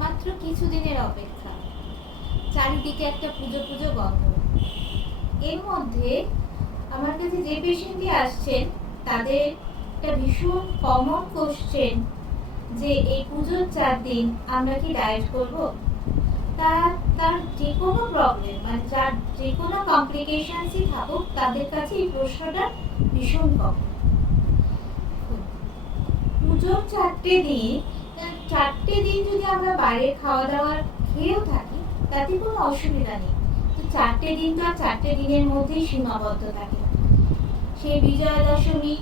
মাত্র কিছুদিনের অপেক্ষা। চারিদিকে একটা পুজো পুজো গন্ধ। এর মধ্যে আমার কাছে যে পেশেন্টই আসছেন তাদের একটা ভীষণ কমন কোশ্চেন যে এই পুজোর 4 দিন আমরা কি ডায়েট করব। তার যে কোনো প্রবলেম মানে যার যে কোনো কমপ্লিকেশনসই থাকুক তাদের কাছে এই প্রশ্নটা ভীষণ কমন। পুজোর 4টে দিন যদি আমরা বাইরে খাওয়া দাওয়া খেয়েও থাকি তাতে কোনো অসুবিধা নেই। তো 4টে দিন তো আর 4টে দিনের মধ্যেই সীমাবদ্ধ থাকে না। সেই বিজয়া দশমী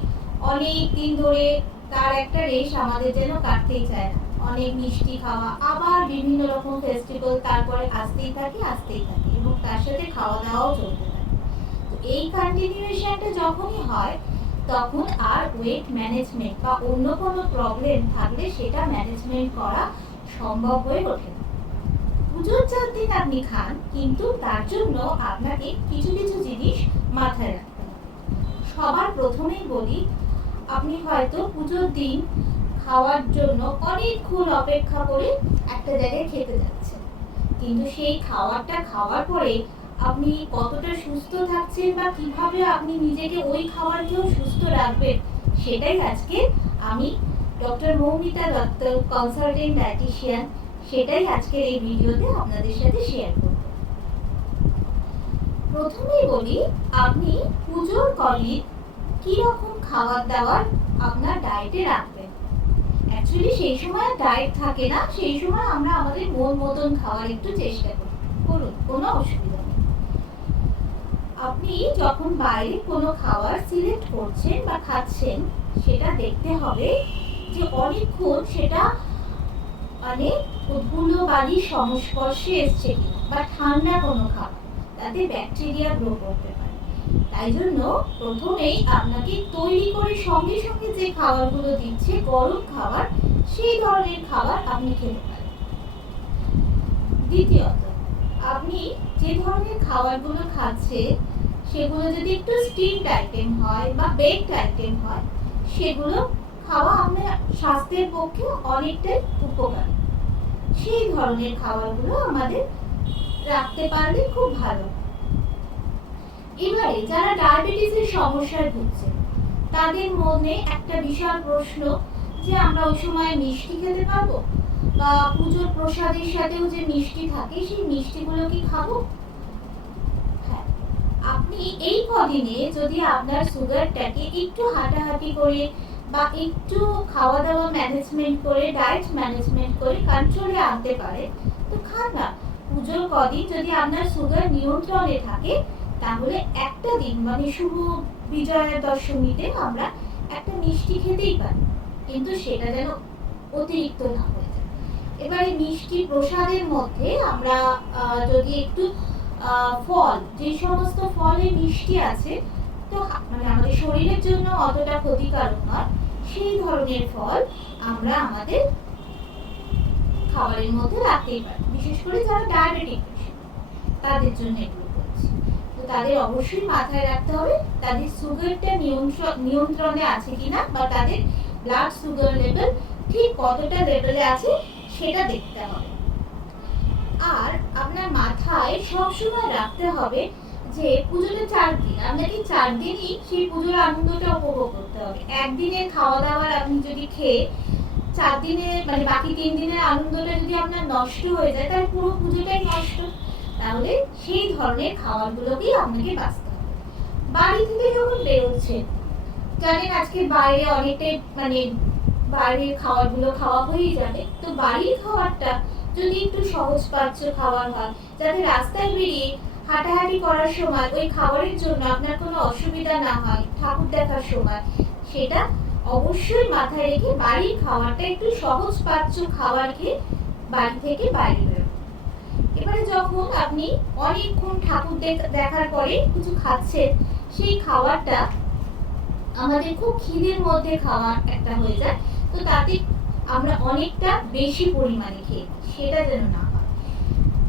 অনেক দিন ধরে তার একটা রেশ আমাদের যেন কাটতেই চায় না। অনেক মিষ্টি খাওয়া, আবার বিভিন্ন রকম ফেস্টিভ্যাল তারপরে আসতেই থাকে এবং তার সাথে খাওয়া দাওয়াও চলতে থাকে। তো এই কন্টিনিউয়েশনটা যখনই হয় তখন আর ওয়েট ম্যানেজমেন্ট বা অন্য কোনো প্রবলেম থাকলে সেটা ম্যানেজমেন্ট করা সম্ভব হয়ে ওঠে না। পুজোর 4 দিন আপনি খান, কিন্তু তার জন্য আপনাকে কিছু কিছু জিনিস মাথায় রাখতে হবে। সবার প্রথমেই বলি, আপনি হয়তো পুজোর দিন খাওয়ার জন্য অনেকক্ষণ অপেক্ষা করে একটা জায়গায় খেতে যাচ্ছেন, কিন্তু সেই খাওয়ারটা খাওয়ার পরে আপনি কতটা সুস্থ থাকছেন বা কিভাবে আপনি নিজেকে ওই খাবারকেও সুস্থ রাখবেন সেটাই আজকে আমি doctor Moumita Dutta, consultant dietician, সেটাই আজকের এই ভিডিওতে আপনাদের সাথে শেয়ার করব। প্রথমেই বলি, আপনি পুজোর কদিন কি রকম খাবার দাবার আপনার ডায়েটে রাখবেন। অ্যাকচুয়ালি সেই সময় ডায়েট থাকে না, সেই সময় আমরা আমাদের মন মতন খাওয়ার একটু চেষ্টা করুন, কোনো অসুবিধা নেই। আপনি যখন বাইরে কোনো খাবার সিলেক্ট করছেন বা খাচ্ছেন, সেটা দেখতে হবে যে অনেকক্ষণ সেটা মানে ধুলোবালির সংস্পর্শে এসছে কিনা, বা ঠান্ডা কোনো খাবার, তাতে ব্যাকটেরিয়া গ্রো করতে পারে। তাই জন্য প্রথমেই আপনাকে তৈরি করে সঙ্গে সঙ্গে যে খাবারগুলো দিচ্ছে গরম খাবার, সেই ধরনের খাবার আপনি খেতে পারেন। দ্বিতীয়ত, আপনি যে ধরনের খাবারগুলো খাচ্ছেন সেগুলো যদি একটু স্টিমড আইটেম হয় বা বেকড আইটেম হয়, সেগুলো খাওয়া আপনার স্বাস্থ্যের পক্ষে অনেকটাই উপকারী। সেই ধরনের খাবারগুলো আমাদের রাখতে পারলে খুব ভালো। এবারে যারা ডায়াবেটিসের সমস্যায় ভুগছে তাদের মনে একটা বিশাল প্রশ্ন যে আমরা ওই সময় মিষ্টি খেতে পারবো, বা পুজোর প্রসাদের সাথেও যে মিষ্টি থাকে সেই মিষ্টিগুলো কি খাবো। হ্যাঁ, আপনি এই কদিনে যদি আপনার সুগারটাকে একটু হাঁটাহাঁটি করে বা একটু খাওয়া দাওয়া ম্যানেজমেন্ট করে, ডায়েট ম্যানেজমেন্ট করে কন্ট্রোলে আনতে পারে তো খান না। পুজোর কদিন যদি আপনার সুগার নিয়ন্ত্রণে থাকে তাহলে একটা দিন মানে শুভ বিজয়া দশমীতে আমরা একটা মিষ্টি খেতেই পারি, কিন্তু সেটা যেন অতিরিক্ত না হয়ে যায়। এবারে মিষ্টি প্রসাদের মধ্যে আমরা যদি একটু ফল, যে সমস্ত ফলে মিষ্টি আছে তো মানে আমাদের শরীরের জন্য অতটা ক্ষতিকারক নয়, সেই ধরনের ফল আমরা আমাদের খাবারের মধ্যে রাখতেই পারি। বিশেষ করে যারা ডায়াবেটিক তাদের জন্য এগুলো বলছি। তো তাদের অবশ্যই মাথায় রাখতে হবে তাদের সুগারটা নিয়ন্ত্রণে আছে কিনা, বা তাদের ব্লাড সুগার লেভেল ঠিক কতটা লেভেলে আছে সেটা দেখতে হবে। আর আপনার মাথায় সবসময় রাখতে হবে যে পুজোটা 4 দিন, আপনাকে 4 দিনই সেই পুজোর আনন্দটা উপভোগ করতে হবে। একদিনের খাওয়া দাওয়ার আপনি যদি খেয়ে 4 দিনে মানে বাকি 3 দিনের আনন্দটা যদি আপনার নষ্ট হয়ে যায় তাহলে পুরো পুজোটাই নষ্ট। তাহলে সেই ধরনের খাবারগুলোকেই আপনাকে বাঁচতে হবে। বাড়ি থেকে যখন বেরোচ্ছেন, জানেন আজকে বাইরে অনেকটাই মানে বাইরের খাবারগুলো খাওয়া হয়েই যাবে, তো বাড়ির খাবারটা যদি একটু সহজপাচ্য খাবার হয়, যাতে রাস্তায় বেরিয়ে হাঁটাহাঁটি করার সময় ওই খাবারের জন্য আপনার কোনো অসুবিধা না হয় ঠাকুর দেখার সময়, সেটা অবশ্যই মাথায় রেখে বাড়ির খাবারটা একটু সহজপাচ্য খাবার খেয়ে বাড়ি থেকে বাইরে বেরোন। এবারে যখন আপনি অনেকক্ষণ ঠাকুর দেখার পরে কিছু খাচ্ছেন, সেই খাবারটা আমাদের খুব খিদের মধ্যে খাওয়া একটা হয়ে যায়, তো তাতে আমরা অনেকটা বেশি পরিমাণে খেয়ে, সেটা যেন না হয়।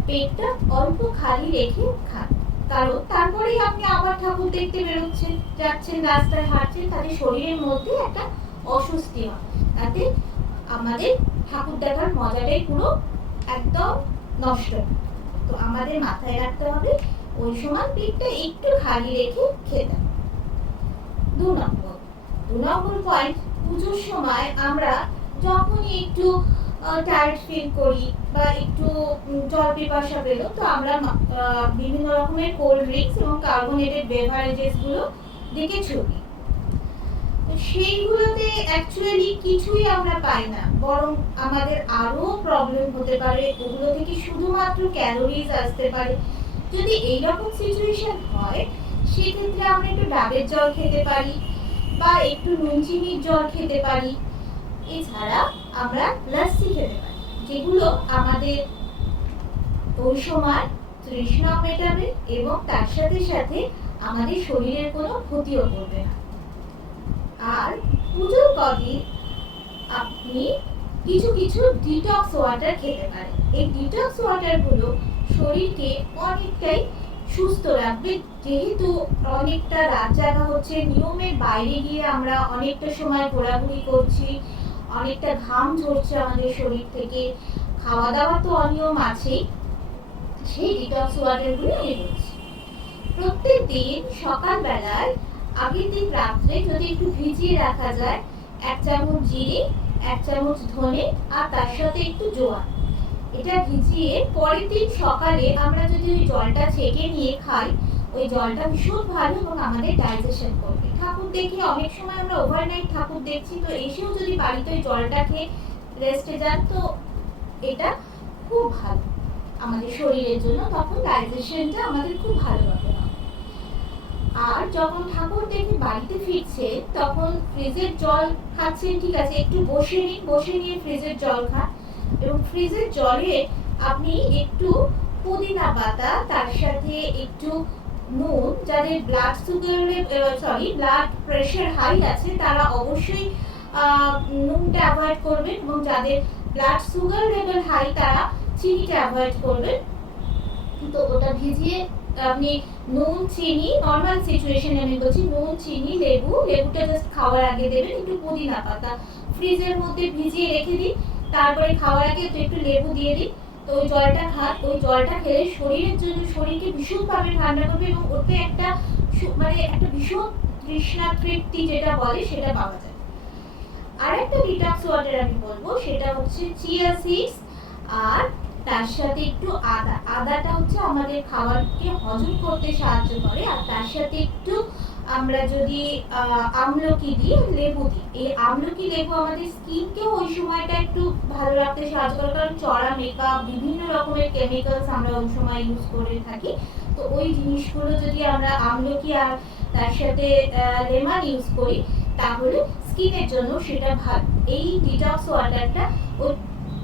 পেটটা অল্প খালি রেখে খান, কারণ তারপরেই আপনি আবার ঠাকুর দেখতে বেরোচ্ছেন, যাচ্ছেন, রাস্তায় হাঁটছেন, তাতে শরীরের মধ্যে একটা অস্বস্তি হয়, তাতে আমাদের ঠাকুর দেখার মজাটাই পুরো একদম নষ্ট। তো আমাদের মাথায় রাখতে হবে ওই সময় পেটটা একটু খালি রেখে খেতে। 2 নম্বর পয়েন্ট, পুজোর সময় আমরা যখনই একটু টায়ার্ড ফিল করি বা একটু জল পিপাসা পেলো, তো আমরা বিভিন্ন রকমের কোল্ড ড্রিঙ্কস এবং কার্বোনেটেড বেভারেজেস গুলো দিকে ছুটি। সেইগুলোতে অ্যাকচুয়ালি কিছুই আমরা পাই না, বরং আমাদের আরো প্রবলেম হতে পারে। ওগুলো থেকে শুধুমাত্র ক্যালোরিজ আসতে পারে। যদি এইরকম সিচুয়েশন হয়, সেক্ষেত্রে আমরা একটু ডাবের জল খেতে পারি বা একটু নুন চিনির জল খেতে পারি। এছাড়া আমরা লস্যি খেতে পারি, যেগুলো আমাদের ওই সময় তৃষ্ণা মেটাবে এবং তার সাথে সাথে আমাদের শরীরের কোনো ক্ষতিও করবে না। আর পুজোর কদিন আপনি কিছু কিছু ডিটক্স ওয়াটার খেতে পারেন। এই ডিটক্স ওয়াটার গুলো শরীরকে অনেকটাই সুস্থ রাখবে। যেহেতু অনেকটা রাত জাগা হচ্ছে, নিয়মের বাইরে গিয়ে আমরা অনেকটা সময় ঘোরাঘুরি করছি, অনেকটা ঘাম ঝরছে আমাদের শরীর থেকে, খাওয়া দাওয়া তো অনিয়ম আছেই, সেই ডিটক্স ওয়াটার গুলো আমি বলছি। প্রত্যেক দিন সকালবেলায় আগের দিন রাত্রে যদি একটু ভিজিয়ে রাখা যায় 1 চামচ জিরে, 1 চামচ ধনে আর তার সাথে একটু জোয়ান, এটা ভিজিয়ে পরের দিন সকালে আমরা যদি ওই জলটা ছেঁকে নিয়ে খাই, ওই জলটা ভীষণ ভালো এবং আমাদের ডাইজেশন করবে। ঠাকুর দেখি অনেক সময় আমরা ওভারনাইট ঠাকুর দেখছি, তো এসেও যদি বাড়িতে ওই জলটা খেয়ে রেস্টে যান, তো এটা খুব ভালো আমাদের শরীরের জন্য, তখন ডাইজেশনটা আমাদের খুব ভালোভাবে হয়। আর যখন ঠাকুর দেখে বাড়িতে ফিরছে, তখন ফ্রিজের জল খাচ্ছেন, ঠিক আছে, একটু বসে নিয়ে ফ্রিজের জল খান এবং ফ্রিজের জলে আপনি একটু পুদিনা পাতা, তার সাথে একটু নুন, যাদের ব্লাড প্রেশার হাই আছে তারা অবশ্যই নুনটা অ্যাভয়েড করবেন, এবং যাদের ব্লাড সুগার লেভেল হাই তারা চিনিটা অ্যাভয়েড করবেন। তো ওটা ভিজিয়ে আপনি নুন চিনি, নর্মাল সিচুয়েশনে আমি বলছি, নুন চিনি লেবুটা জাস্ট খাওয়ার আগে দেবেন, একটু পুদিনা পাতা ফ্রিজের মধ্যে ভিজিয়ে রেখে দিন, তারপরে খাওয়ার আগে একটু লেবু দিয়ে দিন। তো ওই জলটা খান, ওই জলটা খেলে শরীরের জন্য, শরীরকে ভীষণভাবে ঠান্ডা করবে এবং ওতে একটা একটা ভীষণ তৃষ্ণা তৃপ্তি যেটা বলে সেটা পাওয়া যায়। আর একটা ডিটক্স ওয়াটার আমি বলবো, সেটা হচ্ছে চিয়া সিডস, আর তার সাথে একটু আদাটা হচ্ছে আমাদের খাবারকে হজম করতে সাহায্য করে, আর তার সাথে একটু আমরা যদি আমলকি দিই, লেবু দিই, এই আমলকি লেবু আমাদের স্কিনকেও ওই সময়টা একটু ভালো রাখতে সাহায্য করে, কারণ চড়া মেকআপ, বিভিন্ন রকমের কেমিক্যালস আমরা ওই সময় ইউজ করে থাকি। তো ওই জিনিসগুলো যদি আমরা আমলকি আর তার সাথে লেমন ইউজ করি, তাহলে স্কিনের জন্য সেটা ভালো। এই ডিটক্স ওয়াটারটা ওই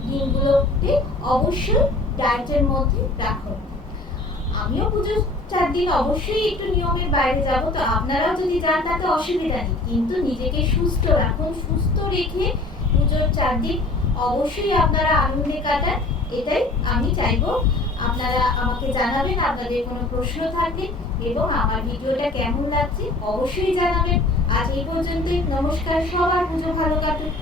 দিনগুলোতে অবশ্যই ডায়েটের মধ্যে রাখুন। আমিও পুজোর 4 দিন অবশ্যই একটু নিয়মের বাইরে যাব, তো আপনারাও যদি যান তাতে অসুবিধা নেই, কিন্তু নিজেকে সুস্থ রাখুন। সুস্থ রেখে পুজোর 4 দিন অবশ্যই আপনারা আনন্দে কাটান, এটাই আমি চাইবো। আপনারা আমাকে জানাবেন আপনাদের কোনো প্রশ্ন থাকলে, এবং আমার ভিডিওটা কেমন লাগছে অবশ্যই জানাবেন। আজ এই পর্যন্তই, নমস্কার, সবার পুজো ভালো কাটুক।